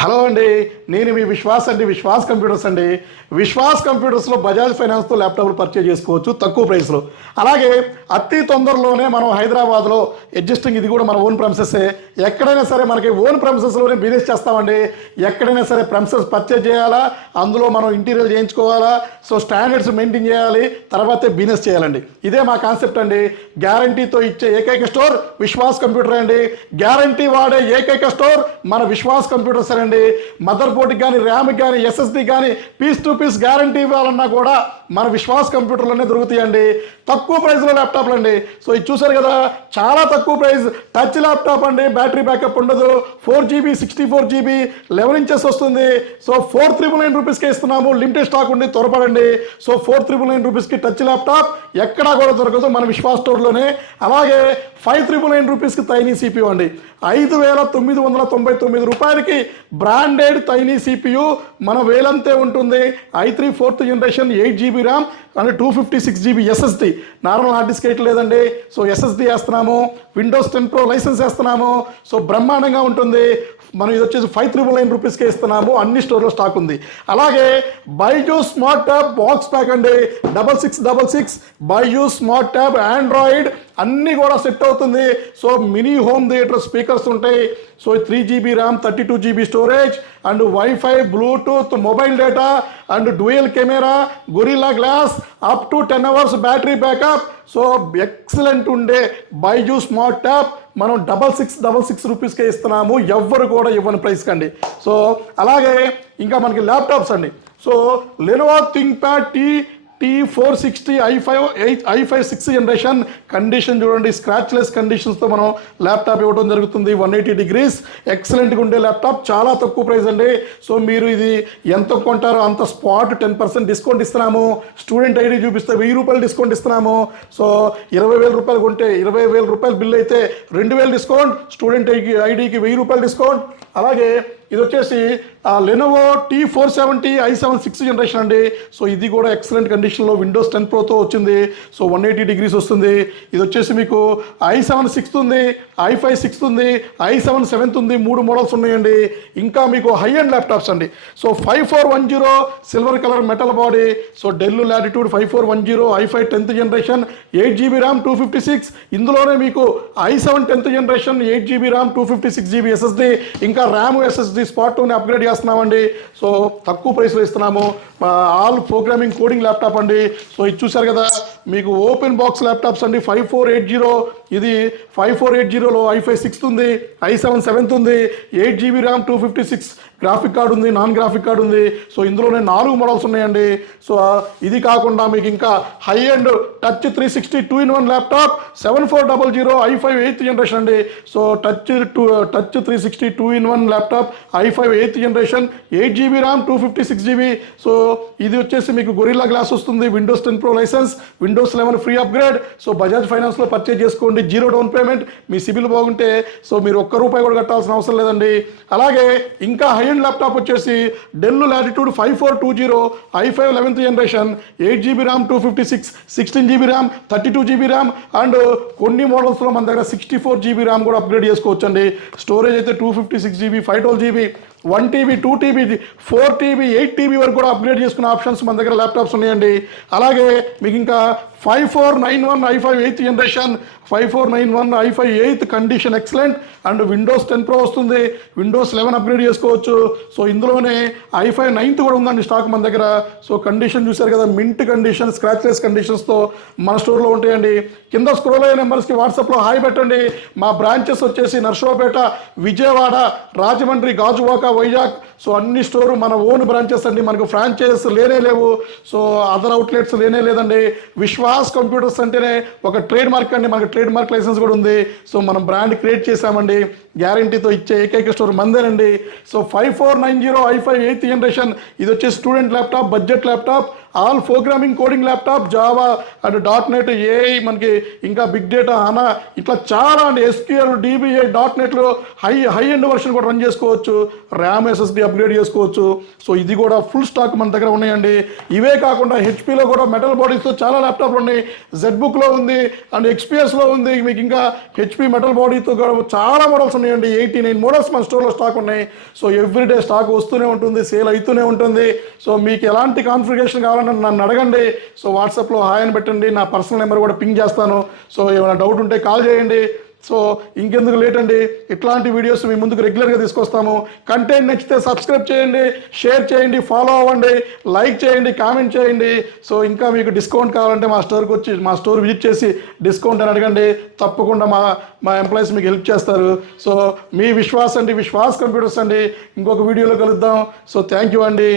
Hello అండి, నేను మీ విశ్వాస్ అండి. విశ్వాస్ కంప్యూటర్స్ అండి. విశ్వాస్ కంప్యూటర్స్లో బజాజ్ ఫైనాన్స్తో ల్యాప్టాప్లు పర్చేజ్ చేసుకోవచ్చు తక్కువ ప్రైస్లో. అలాగే అతి తొందరలోనే మనం హైదరాబాద్లో అడ్జస్టింగ్, ఇది కూడా మన ఓన్ ప్రెమిసెస్. ఎక్కడైనా సరే మనకి ఓన్ ప్రెమిసెస్లోనే బిజినెస్ చేస్తామండి. ఎక్కడైనా సరే ప్రెమిసెస్ పర్చేజ్ చేయాలా, అందులో మనం ఇంటీరియర్ చేయించుకోవాలా, సో స్టాండర్డ్స్ మెయింటైన్ చేయాలి, తర్వాతే బిజినెస్ చేయాలండి. ఇదే మా కాన్సెప్ట్ అండి. గ్యారంటీతో ఇచ్చే ఏకైక స్టోర్ విశ్వాస్ కంప్యూటర్ అండి. గ్యారంటీ వాడే ఏకైక స్టోర్ మన విశ్వాస్ కంప్యూటర్స్ అండి. మదర్ బోర్డ్కి కానీ, ర్యామ్కి కానీ, ఎస్ఎస్డి కానీ పీస్ టు పీస్ గ్యారంటీ ఇవ్వాలన్నా కూడా మన విశ్వాస్ కంప్యూటర్లోనే దొరుకుతాయండి. తక్కువ ప్రైస్లో ల్యాప్టాప్లు అండి. సో ఇది చూసారు కదా, చాలా తక్కువ ప్రైస్. టచ్ ల్యాప్టాప్ అండి, బ్యాటరీ బ్యాకప్ ఉండదు, 4GB 64GB 11 ఇంచెస్ వస్తుంది. సో 4,999 రూపీస్కే ఇస్తున్నాము. లిమిటెడ్ స్టాక్ ఉంది, త్వరపడండి. సో 4,999 రూపీస్కి టచ్ ల్యాప్టాప్ ఎక్కడా కూడా దొరకదు మన విశ్వాస్ స్టోర్లోనే. అలాగే 5,999 రూపీస్కి తైనీ CPU అండి. 5,999 రూపాయలకి బ్రాండెడ్ తైనీ CPU మన వేలంతే ఉంటుంది. i3 4th generation 8GB RAM అంటే 256GB SSD. Normal hard disk లేదండి. సో SSD వేస్తున్నాము, విండోస్ 10 Pro లైసెన్స్ వేస్తున్నాము. సో బ్రహ్మాండంగా ఉంటుంది. మనం ఇది వచ్చేసి 5,999 రూపీస్కే ఇస్తున్నాము. అన్ని స్టోర్లో స్టాక్ ఉంది. అలాగే Byju's smart tab box pack అండి, 6666 బైజూస్ స్మార్ట్ ట్యాబ్ ఆండ్రాయిడ్ అన్నీ కూడా సెట్ అవుతుంది. So mini home theatre speakers ఉంటాయి. So 3GB RAM, 32GB storage and wifi, Bluetooth, mobile data and dual camera, Gorilla glass, up to 10 hours battery backup. So excellent ఉండే Byju's smart tab మనం 6666 రూపీస్కే ఇస్తున్నాము. ఎవ్వరు కూడా ఇవ్వని ప్రైస్ కండి. సో అలాగే ఇంకా మనకి ల్యాప్టాప్స్ అండి. So Lenovo ThinkPad T460 i5 6th generation. Condition చూడండి, స్క్రాచ్లెస్ కండిషన్స్తో మనం ల్యాప్టాప్ ఇవ్వడం జరుగుతుంది. 180 degrees ఎక్సలెంట్గా ఉండే ల్యాప్టాప్, చాలా తక్కువ ప్రైస్ అండి. సో మీరు ఇది ఎంత కొంటారో అంత స్పాట్ 10% డిస్కౌంట్ ఇస్తున్నాము. స్టూడెంట్ ఐడి చూపిస్తే 1,000 రూపాయలు డిస్కౌంట్ ఇస్తున్నాము. సో 20,000 రూపాయలు కొంటే 20,000 రూపాయలు బిల్ అయితే 2,000 డిస్కౌంట్, స్టూడెంట్ ఐడికి 1,000 రూపాయలు డిస్కౌంట్. అలాగే ఇది వచ్చేసి Lenovo T470 i7 6th generation అండి. సో ఇది కూడా ఎక్సలెంట్ కండిషన్లో విండోస్ 10 Proతో వచ్చింది. సో 180 degrees వస్తుంది. ఇది వచ్చేసి మీకు i7 6th ఉంది, i5 6th ఉంది, i7 7th ఉంది. 3 మోడల్స్ ఉన్నాయండి. ఇంకా మీకు హై అండ్ ల్యాప్టాప్స్ అండి. So 5410 silver colour metal body. So del latitude 5410 i5 10th generation 8GB RAM 256. ఇందులోనే మీకు i7 10th generation 8GB RAM 256GB SSD, ఇంకా ర్యామ్ SSD స్పాట్ 2ని అప్గ్రేడ్ చేస్తున్నామండి. సో తక్కువ ప్రైస్లో ఇస్తున్నాము. ఆల్ ప్రోగ్రామింగ్ కోడింగ్ ల్యాప్టాప్ అండి. సో ఇది చూసారు కదా, మీకు ఓపెన్ బాక్స్ ల్యాప్టాప్స్ అండి. 5480 ఇది 5480లో i5 6th ఉంది, i7 7th ఉంది, 8GB ర్యామ్ 256 గ్రాఫిక్ కార్డు ఉంది, నాన్ గ్రాఫిక్ కార్డు ఉంది. సో ఇందులోనే 4 మోడల్స్ ఉన్నాయండి. సో ఇది కాకుండా మీకు ఇంకా high and touch 360 2-in-1 laptop 7400 i5 8th generation అండి. So touch 360 2-in-1 laptop i5 8th generation 8GB RAM 256GB. So ఇది వచ్చేసి మీకు గొరిల్లా గ్లాస్ వస్తుంది, Windows 10 Pro licence, Windows 11 free upgrade. So Bajaj ఫైనాన్స్లో పర్చేజ్ చేసుకోండి, 0 డౌన్ పేమెంట్. మీ సిబిల్ బాగుంటే so మీరు ₹1 కూడా కట్టాల్సిన అవసరం లేదండి. అలాగే ఇంకా హై అండ్ ల్యాప్టాప్ వచ్చేసి del latitude 5420 i5 11th generation 8GB RAM 256 16GB RAM 32GB RAM and కొన్ని మోడల్స్లో మన దగ్గర 64GB ర్యామ్ కూడా అప్గ్రేడ్ చేసుకోవచ్చండి. స్టోరేజ్ అయితే 256GB 512GB 1TB 2TB 4TB 8TB వరకు కూడా అప్గ్రేడ్ చేసుకునే ఆప్షన్స్ మన దగ్గర ల్యాప్టాప్స్ ఉన్నాయండి. అలాగే మీకు ఇంకా 5491 i5 8th generation 5491 i5 8th condition excellent and Windows 10 Pro వస్తుంది, విండోస్ 11 అప్గ్రేడ్ చేసుకోవచ్చు. సో ఇందులోనే i5 9th కూడా ఉందండి స్టాక్ మన దగ్గర. సో కండిషన్ చూసారు కదా, మింట్ కండిషన్, స్క్రాచ్లెస్ కండిషన్స్తో మన స్టోర్లో ఉంటాయండి. కింద స్క్రోల్ అయ్యే నెంబర్స్కి వాట్సాప్లో హాయ్ పెట్టండి. మా బ్రాంచెస్ వచ్చేసి నర్సరావుపేట, విజయవాడ, రాజమండ్రి, గాజువాక, వైజాగ్. సో అన్ని స్టోరు మన ఓన్ బ్రాంచెస్ అండి. మనకు ఫ్రాంచైజెస్ లేనే లేవు. సో అదర్ అవుట్లెట్స్ లేనే లేదండి. విశ్వాస్ కంప్యూటర్స్ అంటేనే ఒక ట్రేడ్ మార్క్ అండి. మనకు ట్రేడ్ మార్క్ లైసెన్స్ కూడా ఉంది. సో మనం బ్రాండ్ క్రియేట్ చేశామండి. గ్యారంటీతో ఇచ్చే ఏకైక store మందేనండి. So 5490 i5 8th generation ఇది వచ్చే student laptop, budget laptop. All programming coding laptop, Java and .NET, AI, మనకి ఇంకా బిగ్ డేటా, హనా, ఇట్లా చాలా అండి, SQL, DBA, .NEట్లో హై ఎండ్ వర్షన్ కూడా రన్ చేసుకోవచ్చు. ర్యామ్, SSD అప్గ్రేడ్ చేసుకోవచ్చు. సో ఇది కూడా ఫుల్ స్టాక్ మన దగ్గర ఉన్నాయండి. ఇవే కాకుండా హెచ్పిలో కూడా మెటల్ బాడీస్తో చాలా ల్యాప్టాప్లు ఉన్నాయి. జెడ్బుక్లో ఉంది అండ్ XPSలో ఉంది. మీకు ఇంకా హెచ్పి మెటల్ బాడీతో చాలా మోడల్స్ ఉన్నాయండి. 89 మోడల్స్ మన స్టోర్లో స్టాక్ ఉన్నాయి. సో ఎవ్రీడే స్టాక్ వస్తూనే ఉంటుంది, సేల్ అవుతూనే ఉంటుంది. సో మీకు ఎలాంటి కాన్ఫిగరేషన్ కావాలంటే నన్ను అడగండి. సో వాట్సాప్లో హాయ్ అని పెట్టండి, నా పర్సనల్ నెంబర్ కూడా పింగ్ చేస్తాను. సో ఏమైనా డౌట్ ఉంటే కాల్ చేయండి. సో ఇంకెందుకు లేట్ అండి, ఇట్లాంటి వీడియోస్ మీ ముందుకు రెగ్యులర్గా తీసుకొస్తాము. కంటెంట్ నచ్చితే సబ్స్క్రైబ్ చేయండి, షేర్ చేయండి, ఫాలో అవ్వండి, లైక్ చేయండి, కామెంట్ చేయండి. సో ఇంకా మీకు డిస్కౌంట్ కావాలంటే మా స్టోర్కి వచ్చి మా స్టోర్ విజిట్ చేసి డిస్కౌంట్ అని అడగండి. తప్పకుండా మా ఎంప్లాయీస్ మీకు హెల్ప్ చేస్తారు. సో మీ విశ్వాస్ అండి, విశ్వాస్ కంప్యూటర్స్ అండి. ఇంకొక వీడియోలో కలుద్దాం. సో థ్యాంక్ యూ అండి.